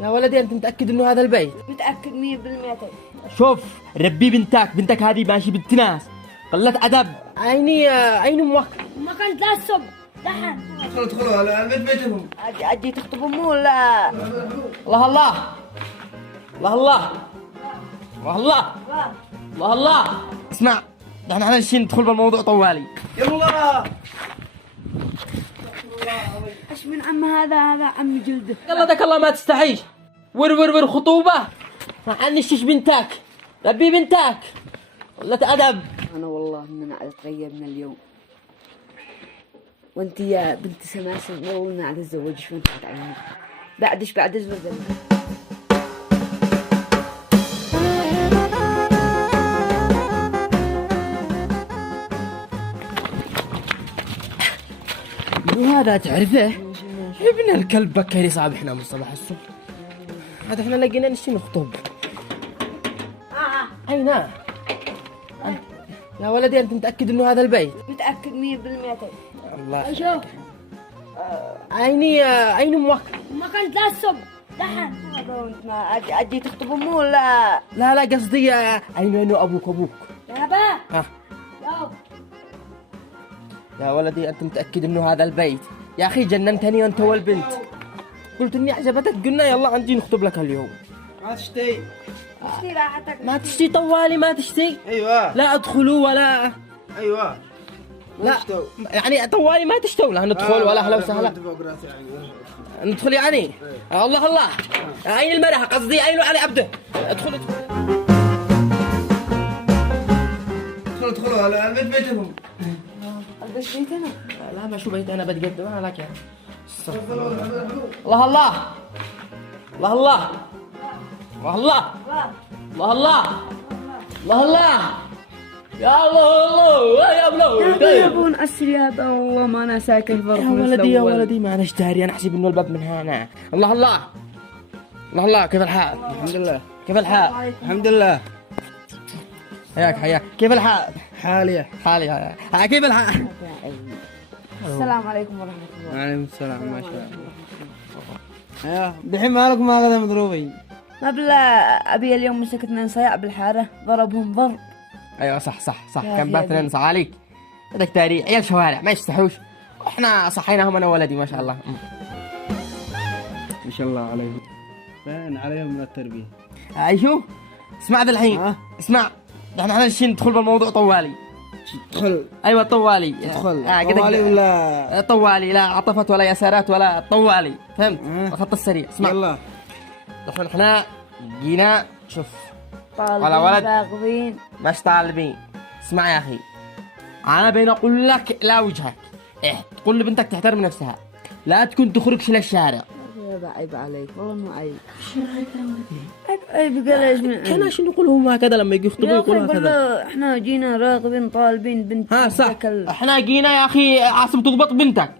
يا ولدي أنت متأكد إنه هذا البيت؟ متأكد 100%. شوف ربي بنتك هذه ماشي بنت ناس، قلت أدب. أين أمك؟ ما كنت لا الصبح دحين. ادخلوا على البيت بيتهم. أجي تخطب أمه ولا؟ الله الله الله الله الله الله الله الله. اسمع احنا جالسين ندخل بالموضوع طوالي. يلا ايش من عم هذا عم جلده. يلا دك الله ما تستحيش. ور خطوبة. عنشش بنتك، ربي بنتك قلت أدب. أنا والله إن عاد أتغير من اليوم. وأنت يا بنت سماسم والله إن عاد أتزوجش وأنت عاد عليها. بعد الزواج. وهذا تعرفه ابن الكلب بكر يصابحنا من صباح الصبح. هذا احنا لقينا نشتي نخطب. أين يا ولدي أنت متأكد إنه هذا البيت؟ متأكد 100%. الله. شوف أين أمك؟ ما كنت لا الصبح دحين. وأنت ما أجي تخطب أمه ولا؟ لا قصدي أين أبوك؟ يا با. ها يلا. يا ولدي أنت متأكد إنه هذا البيت؟ يا أخي جننتني أنت والبنت. قلت إني عجبتك قلنا يلا عندي نخطب لك اليوم. ما تشتي. اشتري راحتك. ما تشتي طوالي ما تشتي. ايوه لا ادخلوا ولا ايوه لا يعني طوالي ما تشتوا. لا ندخل ولا أهلا وسهلا ندخل يعني. الله أين المرأة قصدي أين علي عبده. ادخل ادخلوا على البيت بيتهم. البس بيتنا. لا ما شو بيت أنا بتقدم أنا لك يعني. الله الله الله الله الله الله الله الله الله يا الله يا ابلو يا ابون اسر يا با والله ما انا ساكن في يا ولدي ما انا اشتهري انا احسب انه الباب من هنا. الله الله الله الله كيف الحال؟ الحمد لله. كيف الحال؟ الحمد لله. حياك كيف الحال؟ حالي كيف الحال؟ السلام عليكم ورحمة الله. وعليكم السلام. ما شاء الله. ايوه دحين مالك ما غدا مضروبين. ما بالله ابي اليوم مسكت من صياع بالحارة ضربهم ضرب. ايوه صح كان باتنا نصح عليك. هذاك تاريخ عيال شوارع ما يستحوش واحنا صحيناهم انا وولدي ما شاء الله. ما شاء الله عليهم. باين عليهم من التربية. شو اسمع ذا الحين اسمع احنا جالسين ندخل بالموضوع طوالي. ادخل. ايوه طوالي. ادخل. طوالي ولا طوالي لا عطفت ولا يسارات ولا طوالي فهمت؟ الخط السريع. اسمع يلا احنا جينا شوف طالبين ولد. راغبين. مش طالبين. اسمع يا اخي انا بين اقول لك لا وجهك تقول لبنتك تحترم نفسها لا تكون تخرجش للشارع. عيب عليك والله مو عيب. عيب قال ايش من كان عشان يقولوا هم هكذا لما يجي يخطبوا يقولوا هكذا. احنا جينا راغبين طالبين بنت. صح احنا جينا يا اخي عاصم تضبط بنتك.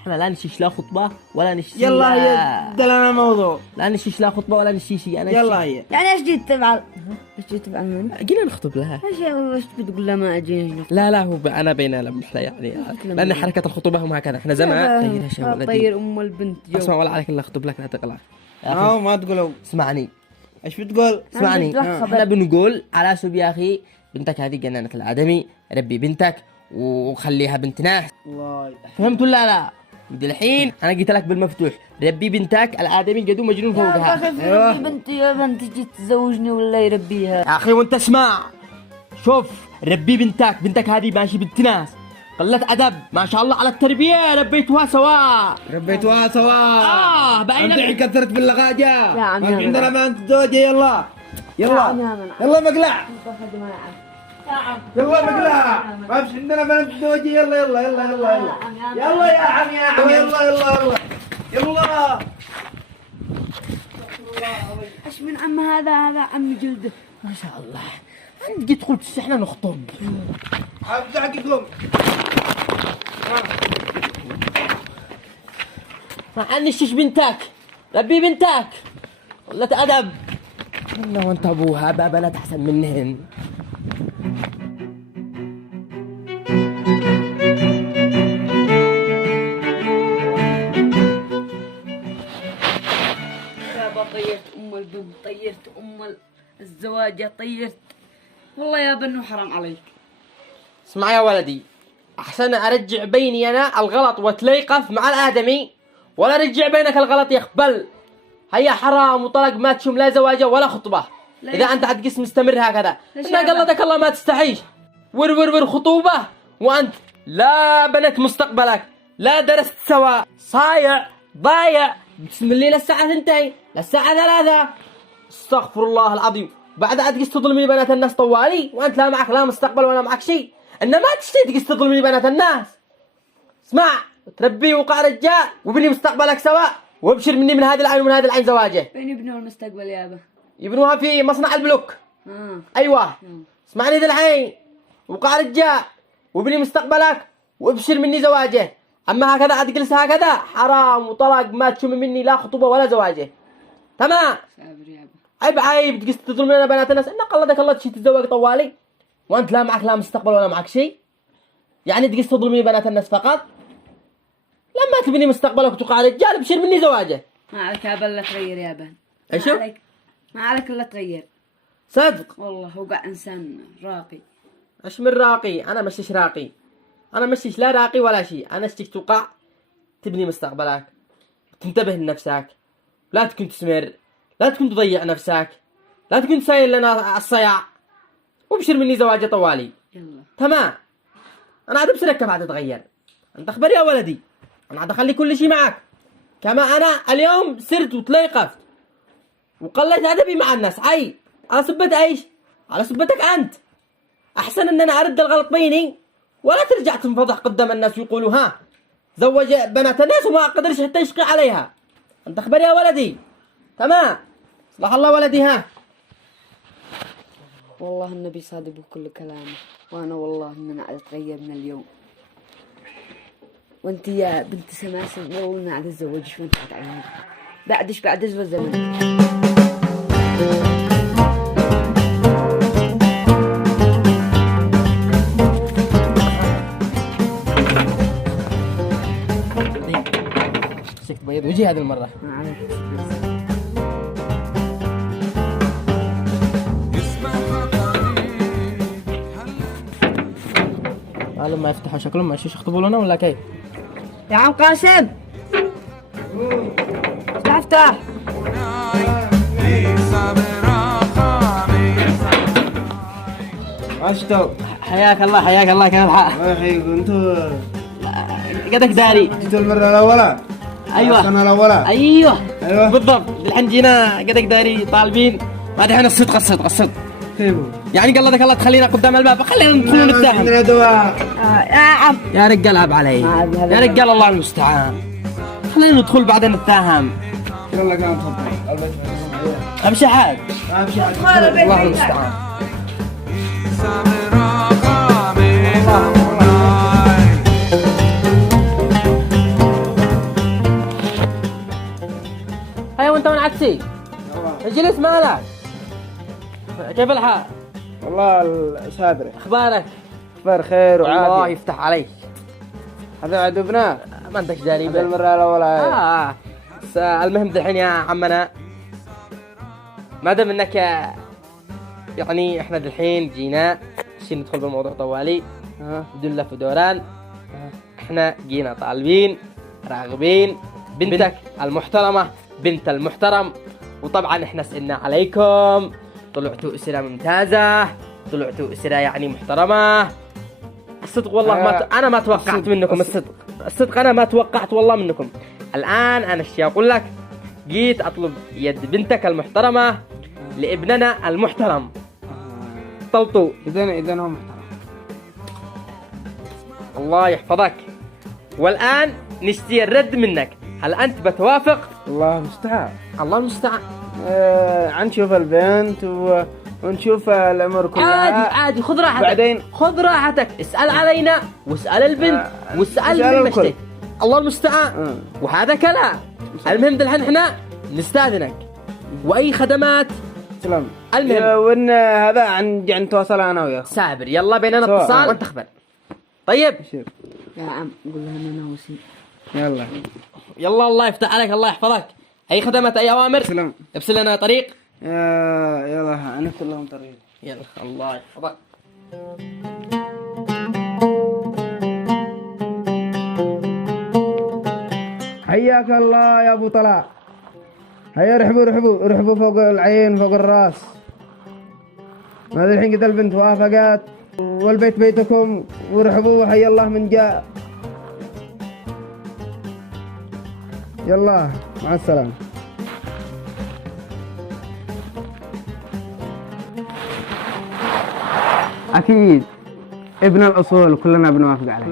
احنا لا نشيش لا خطبه ولا نشيش. يلا هي دلنا الموضوع. لا نشيش لا خطبه ولا نشيش انا. يلا هي يعني ايش جيت تفعل؟ ايش جيت تفعل منه؟ جينا نخطب لها. ايش بتقول لها ما اجينا؟ لا هو انا بينا لما احنا يعني لان حركه الخطوبه هم هكذا احنا زمان طير ام البنت جو. اسمع ولا عليك الا اخطب لك لا تقلق. ما تقولوا. اسمعني ايش بتقول؟ اسمعني احنا بنقول على سب يا اخي بنتك هذه جنانة الآدمي ربي بنتك وخليها بنت ناس. الله فهمت ولا لا؟ الحين انا قلت لك بالمفتوح ربي بنتك الآدمي قدو مجنون فوقها. ايوه بنتي يا بنت تجي تزوجني ولا يربيها يا اخي وانت اسمع شوف ربي بنتك هذه ماشي بنت ناس قلت أدب ما شاء الله على التربية ربيتوها سواء. باين انت كثرت باللغاجة. يا عمي عندنا ما انت زوجة. يلا مقلع. يلا مقلع. ما فيش عندنا ما انت زوجة. يلا يا عم يلا ايش من عم هذا عم جلده. ما شاء الله انت قلت قلت احنا نخطب. حقكم عنشش بنتك ربي بنتك قلت أدب. انا وانت ابوها بنات احسن منهن. يابا طيرت ام البنت، طيرت ام الزواجة، طيرت والله يا بنو حرام عليك. اسمع يا ولدي، احسن ارجع بيني انا الغلط وتليقف مع الادمي، ولا ارجع بينك الغلط يخبل. هيا حرام وطلق ما تشم لا زواجه ولا خطبه. اذا انت عاد مستمر هكذا انا قلدك الله ما تستحيش. ور خطوبه وانت لا بنت مستقبلك، لا درست سوا، صايع ضايع. بسم الله للساعه 2 للساعه 3. استغفر الله العظيم. بعد عاد تظلمي بنات الناس طوالي وانت لا معك لا مستقبل ولا معك شيء. انما تشتي تظلمي بنات الناس. اسمع، تربي وقع رجال وبني مستقبلك سوا، وابشر مني من هذه العين ومن هذه العين زواجه. فين يبنوا المستقبل يابا؟ يبنوها في مصنع البلوك. ايوه. اسمعني ذي الحين، وقع رجال وبني مستقبلك وابشر مني زواجه. اما هكذا عاد تجلس هكذا حرام وطلاق ما تشم مني لا خطوبه ولا زواجه. تمام؟ صابر يابا. عيب تجلس تظلم لنا بنات الناس. ان قلدك الله تشي تتزوج طوالي وانت لا معك لا مستقبل ولا معك شيء. يعني تجلس تظلمي بنات الناس فقط. لما تبني مستقبلك وتقع رجال ابشر مني زواجه. ما عليك يابا الا تغير يابا. ايشو؟ ما عليك الا تغير. صدق والله وقع انسان راقي. ايش من راقي؟ انا مشيش راقي. انا مشيش لا راقي ولا شيء. انا اشتيك توقع تبني مستقبلك، تنتبه لنفسك، لا تكون تسمر، لا تكون تضيع نفسك، لا تكون سايل لنا الصياع، وابشر مني زواجه طوالي. يلا تمام. انا عاد ابشرك كيف عاد تتغير. انت اخبر يا ولدي، انا عاد اخلي كل شيء معك. كما انا اليوم سرت وتليقفت وقلت ادبي مع الناس. عي على سبة ايش؟ على سبتك انت. احسن ان انا ارد الغلط بيني ولا ترجع تنفضح قدام الناس ويقولوا ها زوج بنات الناس وما قدرش حتى يشقي عليها. انت اخبر يا ولدي. تمام. صلح الله ولدي. ها والله النبي صادق بكل كلامه، وانا والله ان انا اتغير من اليوم. وانت يا بنت سماسم والله انا اتزوجش وانت عيني بعد الزمن. شكت بيض وجهي هذه المرة. لما يفتحوا شكلهم ما يشوش يخطبوا لنا ولا كيف؟ يا عم قاسم افتح. عشتو حياك الله كيف الحال؟ الله يحييكم. انتوا قدك داري جيتوا المرة الأولى؟ ايوه السنة الأولى؟ ايوه بالضبط. الحين جينا قدك داري طالبين. بعد الحين الصدق يعني قلدك الله تخلينا قدام الباب. خلينا ندخل نتفاهم. عندنا دواء. يا عم يا رجال عب علي يا رجال الله المستعان. خلينا ندخل بعدين نتفاهم. يلا كان تفضل. امشي حاد. الله المستعان. هيا وانت من عكسي اجلس مالك. كيف الحال؟ والله سابرة. اخبارك؟ اخبار خير وعافية. الله يفتح عليك. هذا عدوبنا ما انتك داري هذا المرة الأولى. المهم الحين يا عمنا، ما دام انك يعني احنا الحين جينا عشان ندخل بالموضوع طوالي بدون لف ودوران. احنا جينا طالبين راغبين بنتك المحترمة، بنت المحترم. وطبعا احنا سألنا عليكم، طلعتوا أسرة ممتازة، طلعتوا أسرة يعني محترمة. الصدق والله أنا ما توقعت منكم. الصدق أنا ما توقعت والله منكم. الآن أنا الشيء أقول لك، جيت أطلب يد بنتك المحترمة لابننا المحترم. طلطوا إذن هو محترم. الله يحفظك. والآن نشتي الرد منك. هل أنت بتوافق؟ الله المستعان. الله المستعان. نشوف البنت ونشوف الأمور كلها. عادي خذ راحتك. بعدين خذ راحتك. اسأل علينا واسأل البنت واسأل من مشتك. الله المستعان. وهذا كلام. المهم دلحين احنا نستاذنك وأي خدمات. سلام. المهم وإن هذا عن نتواصل أنا وياك. سابر يلا بيننا اتصال وانت اخبر. طيب يا عم قول لها انا ناوسي. يلا الله يفتح عليك الله يحفظك. أي خدمات، أي أوامر؟ سلام. ابسل لنا طريق. يلا أنا كلهم طريق. يلا الله يحفظك. حياك الله يا أبو طلال. هيا رحبوا فوق العين فوق الراس. هذا الحين قد البنت وافقت والبيت بيتكم، ورحبوا حي الله من جاء. يلا مع السلامة. أكيد ابن الأصول كلنا بنوافق عليه.